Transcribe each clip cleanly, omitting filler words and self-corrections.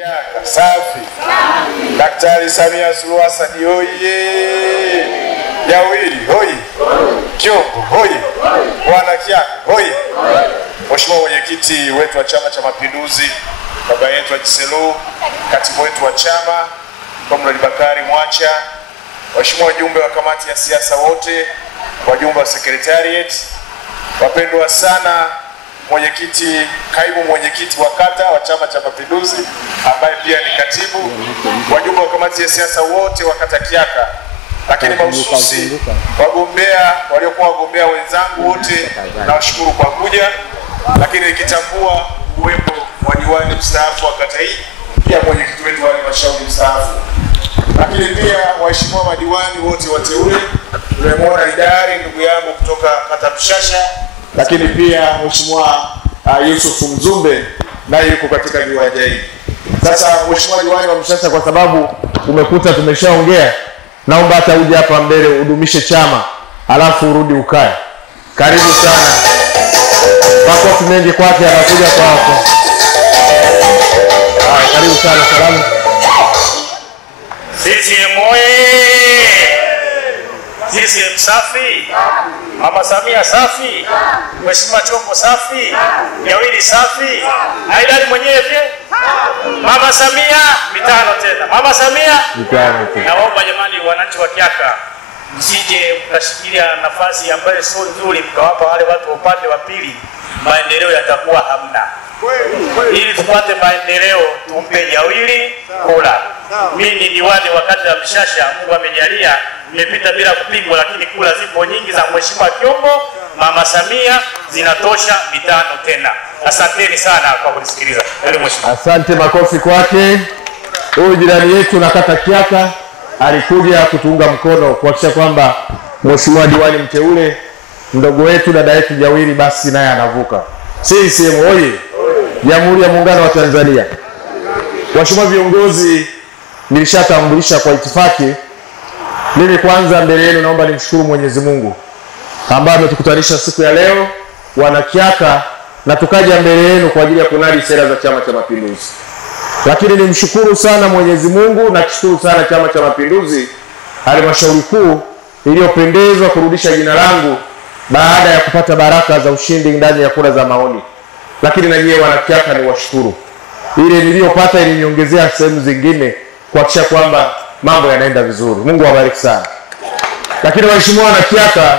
Kyaka safi. Daktari Samia Suluhu Hassan hoye. Jawiri hoye. Kyoko hoye. Bwana Kyaka hoye. Mheshimiwa mwenyekiti wetu wa Chama cha Mapinduzi, baba yetu Ajiselu, katibu wetu wa chama Comrade Bakari Mwacha, waheshimiwa wajumbe wa kamati ya siasa wote, wajumbe wa secretariat, wapendwa sana mwenyekiti, kaimu mwenyekiti wa kata wa Chama cha Mapinduzi ambaye pia ni katibu, wajumbe wa kamati ya siasa wote wa kata Kyaka, lakini mahususi wagombea waliokuwa wagombea wenzangu wote, na washukuru kwa kuja, lakini nikitambua uwepo wa diwani mstaafu wa kata hii, pia mwenyekiti wetu wa halmashauri mstaafu, lakini pia waheshimiwa madiwani wote wateule, tumemwona idari ndugu yangu kutoka kata Mshasha, lakini pia mheshimiwa Yusuf Mzumbe naye yuko katika viwanja hivi. Sasa mheshimiwa diwani wa Mshasha, kwa sababu umekuta tumeshaongea, naomba hata uje hapa mbele udumishe chama alafu urudi ukae. Karibu sana. Makofi mengi kwake, anakuja kwako. Karibu sana. Salamu. CCM oye! CCM safi! Mama Samia safi! Mheshimiwa Chombo safi! Jawiri safi! Aidani mwenyewe pia? Mama Samia mitano tena. Mama Samia mitano tena. Naomba jamani wananchi wa Kyaka, msije mkashikilia nafasi ambayo sio nzuri mkawapa wale watu upande wa pili, maendeleo yatakuwa hamna. Ili tupate maendeleo tumpe Jawiri kula. Mimi ni diwani wakati wa Mshasha, Mungu amejalia nimepita bila kupigwa, lakini kula zipo nyingi za mheshimiwa Kyombo, Mama Samia zinatosha mitano tena. Asanteni sana kwa kunisikiliza. Asante, makofi kwake. Huyu jirani yetu na kata Kyaka alikuja kutuunga mkono kuhakikisha kwamba mheshimiwa diwani mteule mdogo wetu dada yetu Jawiri basi naye anavuka. CCM oye! Jamhuri ya Muungano wa Tanzania. Waheshimiwa viongozi, nilishatambulisha kwa itifaki. Mimi kwanza mbele yenu naomba nimshukuru Mwenyezi Mungu ambaye ametukutanisha siku ya leo wana Kyaka na tukaja mbele yenu kwa ajili ya kunadi sera za Chama cha Mapinduzi. Lakini nimshukuru sana Mwenyezi Mungu na kushukuru sana Chama cha Mapinduzi halmashauri kuu iliyopendezwa kurudisha jina langu baada ya kupata baraka za ushindi ndani ya kura za maoni. Lakini na nyie wana Kyaka ni washukuru. Ile niliyopata iliniongezea sehemu zingine kuhakikisha kwamba mambo yanaenda vizuri. Mungu awabariki sana. Lakini waheshimiwa wana Kyaka,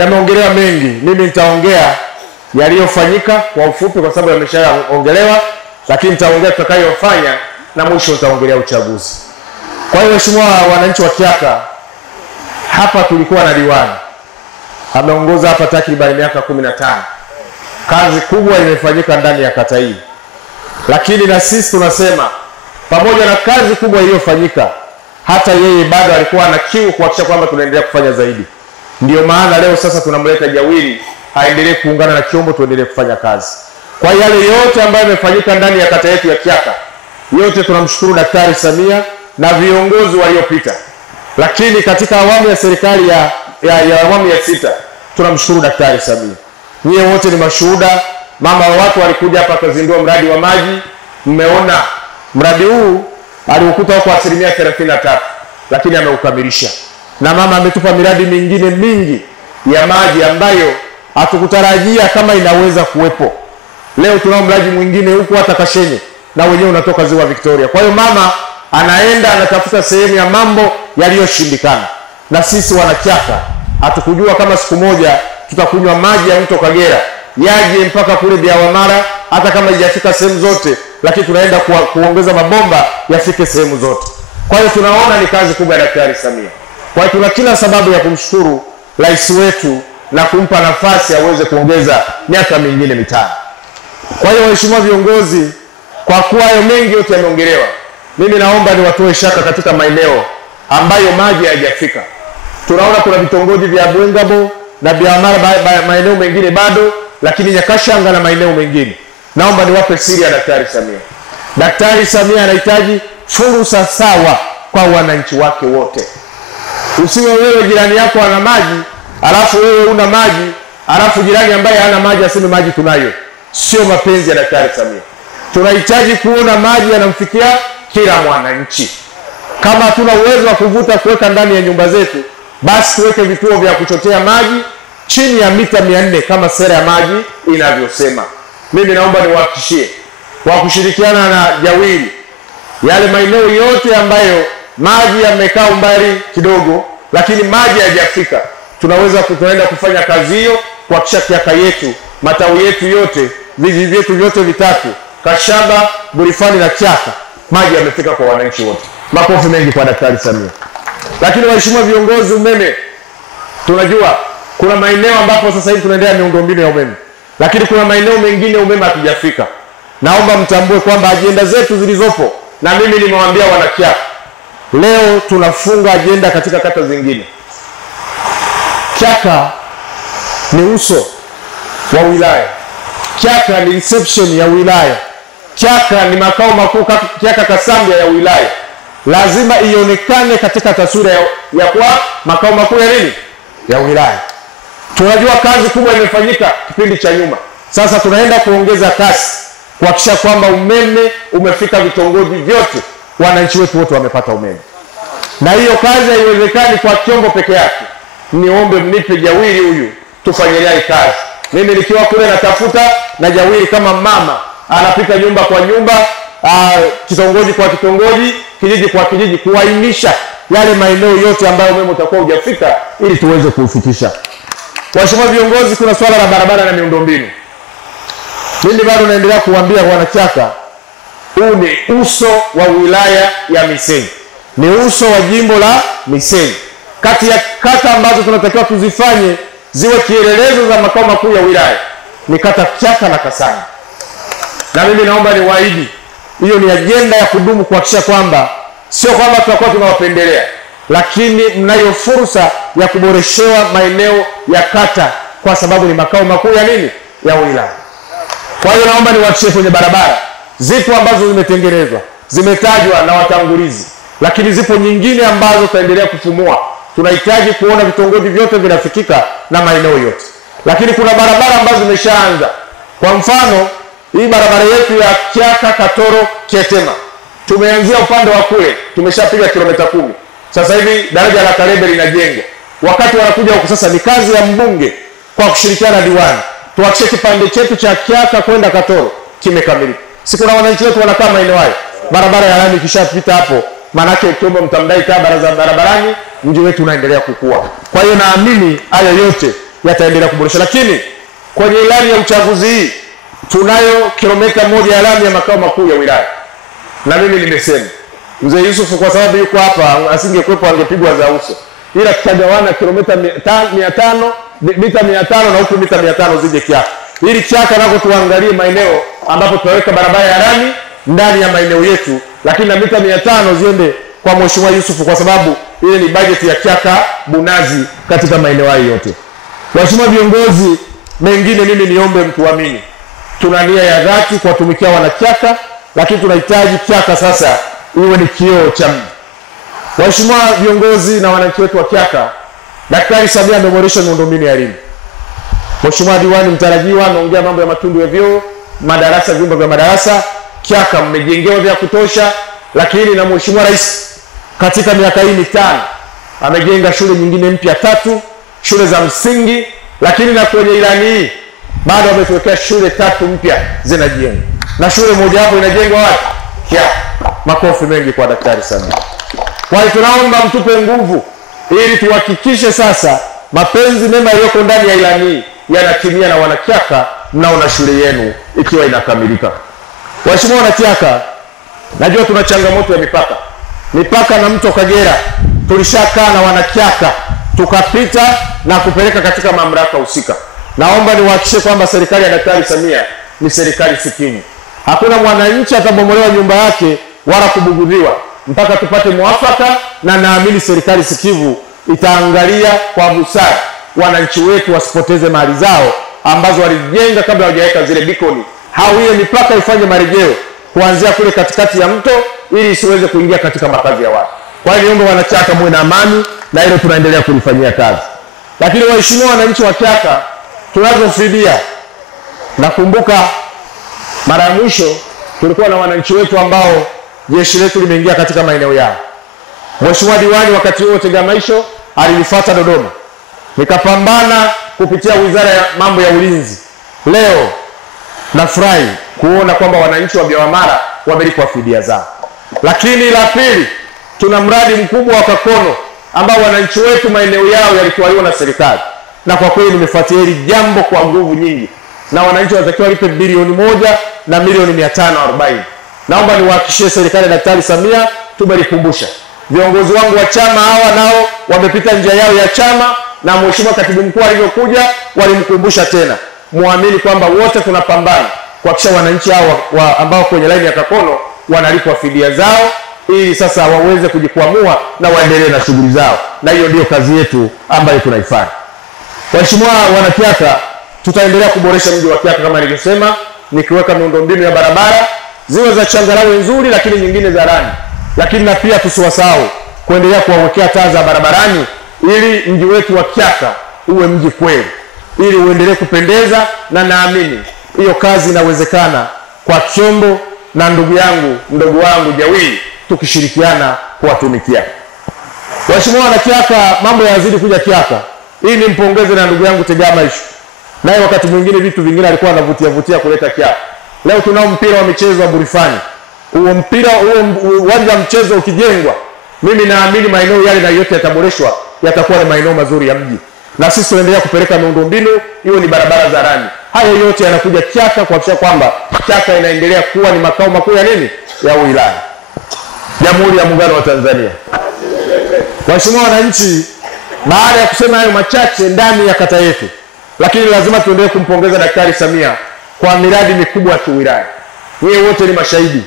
yameongelewa mengi. Mimi nitaongea yaliyofanyika kwa ufupi kwa sababu yameshaongelewa, lakini nitaongea tutakayofanya na mwisho nitaongelea uchaguzi. Kwa hiyo waheshimiwa wananchi wa Kyaka, hapa tulikuwa na diwani ameongoza hapa takriban miaka 15. Kazi kubwa imefanyika ndani ya kata hii. Lakini na sisi tunasema pamoja na kazi kubwa iliyofanyika, hata yeye bado alikuwa na kiu kuhakikisha kwamba tunaendelea kufanya zaidi. Ndio maana leo sasa tunamleta Jawiri aendelee kuungana na Kyombo, tuendelee kufanya kazi. Kwa yale yote ambayo yamefanyika ndani ya kata yetu ya Kyaka, yote tunamshukuru Daktari Samia na viongozi waliopita. Lakini katika awamu ya serikali ya awamu ya 6 tunamshukuru Daktari Samia. Nyie wote ni mashuhuda. Mama wa watu walikuja hapa kuzindua mradi wa maji. Mmeona mradi huu aliukuta kwa 33%, lakini ameukamilisha. Na mama ametupa miradi mingine mingi ya maji ambayo hatukutarajia kama inaweza kuwepo. Leo tunao mradi mwingine huko hata Kashenye na wenyewe unatoka Ziwa Victoria. Kwa hiyo mama anaenda anatafuta sehemu ya mambo yaliyoshindikana. Na sisi wana Kyaka hatukujua kama siku moja tutakunywa maji ya mto Kagera yaje mpaka kule Biawamara, hata kama haijafika sehemu zote, lakini tunaenda kuongeza mabomba yafike sehemu zote. Kwa hiyo tunaona ni kazi kubwa ya Daktari Samia. Kwa hiyo tuna kila sababu ya kumshukuru rais wetu na kumpa nafasi aweze kuongeza miaka mingine 5. Kwa hiyo waheshimiwa viongozi, kwa kuwa hayo mengi yote yameongelewa, mimi naomba niwatoe shaka katika maeneo ambayo maji hayajafika. Tunaona kuna vitongoji vya Bwengabo na Biamara, maeneo mengine bado, lakini Nyakashanga na maeneo mengine. Naomba niwape siri ya Daktari Samia. Daktari Samia anahitaji fursa sawa kwa wananchi wake wote. Usiwe wewe jirani yako ana maji, alafu wewe una maji, alafu jirani ambaye hana maji aseme maji tunayo. Sio mapenzi ya Daktari Samia. tunahitaji kuona maji yanamfikia kila mwananchi. Kama hatuna uwezo wa kuvuta kuweka ndani ya nyumba zetu, basi tuweke vituo vya kuchotea maji chini ya mita 400 kama sera ya maji inavyosema. Mimi naomba niwahakikishie kwa kushirikiana na JAWIRI, yale maeneo yote ambayo maji yamekaa umbali kidogo lakini maji hayajafika, tunaenda kufanya kazi hiyo kuhakikisha Kyaka yetu, matawi yetu yote, vijiji vyetu vyote vitatu, Kashaba, Burifani na Kyaka, maji yamefika kwa wananchi wote. Makofi mengi kwa Daktari Samia. Lakini waheshimiwa viongozi, umeme, tunajua kuna maeneo ambapo sasa hivi tunaendelea miundombinu ya umeme, lakini kuna maeneo mengine umeme hatujafika. Naomba mtambue kwamba ajenda zetu zilizopo, na mimi nimewaambia wana Kyaka, leo tunafunga ajenda katika kata zingine. Kyaka ni uso wa wilaya, Kyaka ni reception ya wilaya, Kyaka ni makao makuu, Kyaka Kasambia ya wilaya. Lazima ionekane katika taswira ya kwa makao makuu ya nini? Ya wilaya. Tunajua kazi kubwa imefanyika kipindi cha nyuma. Sasa tunaenda kuongeza kasi kuhakikisha kwamba umeme umefika vitongoji vyote, wananchi wetu wote wamepata umeme. Na hiyo kazi haiwezekani kwa Kyombo peke yake. Niombe mnipe JAWIRI huyu tufanye naye kazi. Mimi nikiwa kule natafuta na JAWIRI kama mama anapita nyumba kwa nyumba, kitongoji kwa kitongoji, kijiji kwa kijiji, kuainisha yale maeneo yote ambayo umeme utakuwa hujafika ili tuweze kuufikisha. Waheshimiwa viongozi, kuna swala la barabara na miundombinu. Mimi bado naendelea kuambia wana Kyaka, huu ni uso wa wilaya ya Misenyi, ni uso wa jimbo la Misenyi. Kati ya kata ambazo tunatakiwa tuzifanye ziwe kielelezo za makao makuu ya wilaya ni kata Kyaka na Kasanya. Na mimi naomba niwaahidi, hiyo ni ajenda ya kudumu kuhakikisha kwamba sio kwamba tutakuwa tunawapendelea, lakini mnayo fursa ya kuboreshewa maeneo ya kata kwa sababu ni makao makuu ya nini? Ya wilaya. Kwa hiyo naomba niwahakikishie kwenye barabara, zipo ambazo zimetengenezwa, zimetajwa na watangulizi, lakini zipo nyingine ambazo tutaendelea kufumua. Tunahitaji kuona vitongoji vyote vinafikika na maeneo yote. Lakini kuna barabara ambazo zimeshaanza. Kwa mfano, hii barabara yetu ya Kyaka Katoro Ketema, tumeanzia upande wa kule, tumeshapiga kilomita 10. Sasa hivi daraja la Karebe linajengwa. Wakati wanakuja huko sasa ni kazi ya mbunge kwa kushirikiana na diwani, tuhakikishe kipande chetu cha Kyaka kwenda Katoro kimekamilika. Siku na wananchi wetu wanakaa maeneo hayo, barabara ya lami kishapita hapo, manake Kyombo mtamdai taa za barabarani, mji wetu unaendelea kukua. Kwa hiyo naamini haya yote yataendelea kuboresha. Lakini kwenye ilani ya uchaguzi hii tunayo kilomita 1 ya lami ya makao makuu ya wilaya. Na mimi nimesema Mzee Yusufu kwa sababu yuko hapa, asingekuepo angepigwa za uso. Ila tutagawana kilomita 500, mita 500 na huku mita 500 zije Kyaka. Ili Kyaka nako tuangalie maeneo ambapo tutaweka barabara ya lami ndani ya maeneo yetu, lakini na mita 500 ziende kwa Mheshimiwa Yusufu kwa sababu ile ni bajeti ya Kyaka Bunazi katika maeneo hayo yote. Waheshimiwa viongozi, mengine mimi niombe mtuamini. Tuna nia ya dhati kuwatumikia wana Kyaka, lakini tunahitaji Kyaka sasa iwe ni kioo cha mji. Waheshimiwa viongozi na wananchi wetu wa Kyaka, Daktari Samia ameboresha miundombinu ya elimu. Mheshimiwa diwani mtarajiwa ameongea mambo ya matundu ya vyoo, madarasa, vyumba vya madarasa. Kyaka mmejengewa vya kutosha, lakini na Mheshimiwa Rais katika miaka hii 5 amejenga shule nyingine mpya 3, shule za msingi, lakini na kwenye ilani hii bado ametuwekea shule 3 mpya zinajengwa. Na shule moja hapo inajengwa wapi? Kyaka. Makofi mengi kwa Daktari Samia. Kwa hiyo tunaomba mtupe nguvu ili tuhakikishe sasa mapenzi mema yaliyoko ndani ya ilani hii yanatimia na wana Kyaka mnaona shule yenu ikiwa inakamilika. Waheshimiwa wana Kyaka, najua tuna changamoto ya mipaka na mto Kagera. Tulishakaa na wana Kyaka tukapita na kupeleka katika mamlaka husika. Naomba niwahakikishie kwamba serikali ya Daktari Samia ni serikali sikivu. Hakuna mwananchi atabomolewa nyumba yake wala kubugudhiwa mpaka tupate mwafaka, na naamini serikali sikivu itaangalia kwa busara wananchi wetu wasipoteze mali zao ambazo walijenga kabla hawajaweka zile beacon. Ile mipaka ifanye marejeo kuanzia kule katikati ya mto ili isiweze kuingia katika makazi ya watu. Kwa hiyo niombe wana Kyaka muwe na amani, na hilo tunaendelea kulifanyia kazi. Lakini waheshimiwa wananchi wa Kyaka, tunazo fidia. Nakumbuka mara ya mwisho tulikuwa na wananchi wetu ambao jeshi letu limeingia katika maeneo yao. Mheshimiwa diwani wakati huo Tegamaisho alinifuata Dodoma, nikapambana kupitia Wizara ya Mambo ya Ulinzi. Leo nafurahi kuona kwamba wananchi wa Biawamara wamelipwa fidia zao. Lakini la pili, tuna mradi mkubwa wa Kakono ambao wananchi wetu maeneo yao yalitwaliwa na serikali, na kwa kweli nimefuatia hili jambo kwa nguvu nyingi, na wananchi wanatakiwa walipe bilioni 1 na milioni 540. Naomba niwahakikishie serikali ya Daktari Samia tumelikumbusha. Viongozi wangu wa chama hawa nao wamepita njia yao ya chama, na mheshimiwa katibu mkuu alivyokuja walimkumbusha tena. Muamini kwamba wote tunapambana kuhakikisha wananchi hao ambao kwenye laini ya Kakono wanalipwa fidia zao, ili sasa waweze kujikwamua na waendelee na shughuli zao, na hiyo ndio kazi yetu ambayo tunaifanya. Waheshimiwa wanakiaka, tutaendelea kuboresha mji wa Kiaka kama nilivyosema, nikiweka miundombinu ya barabara ziwe za changarawe nzuri, lakini nyingine za rami. Lakini na pia tusiwasahau kuendelea kuwawekea taa za barabarani, ili mji wetu wa Kiaka uwe mji kweli, ili uendelee kupendeza, na naamini hiyo kazi inawezekana kwa Chombo na mdogo wangu Jawili, tukishirikiana kuwatumikia. Waheshimiwa wanakiaka, mambo yazidi kuja Kiaka. Hii ni mpongeze na ndugu yangu Tegamaisho. Naye wakati mwingine vitu vingine alikuwa anavutia kuleta Kiaka. Leo tunao mpira wa michezo wa Burifani. Uwanja wa mchezo ukijengwa, mimi naamini maeneo yale na yote yataboreshwa, yatakuwa ni maeneo mazuri ya mji. Na sisi tuendelea kupeleka miundombinu, hiyo ni barabara za rami. Hayo yote yanakuja Kiaka kuhakikisha kwamba Kiaka inaendelea kuwa ni makao makuu ya nini? Ya wilaya. Jamhuri ya Muungano wa Tanzania. Waheshimiwa wananchi, baada ya kusema hayo machache ndani ya kata yetu, lakini lazima tuendelee kumpongeza Daktari Samia kwa miradi mikubwa ya kiwilaya. Nyie wote ni mashahidi.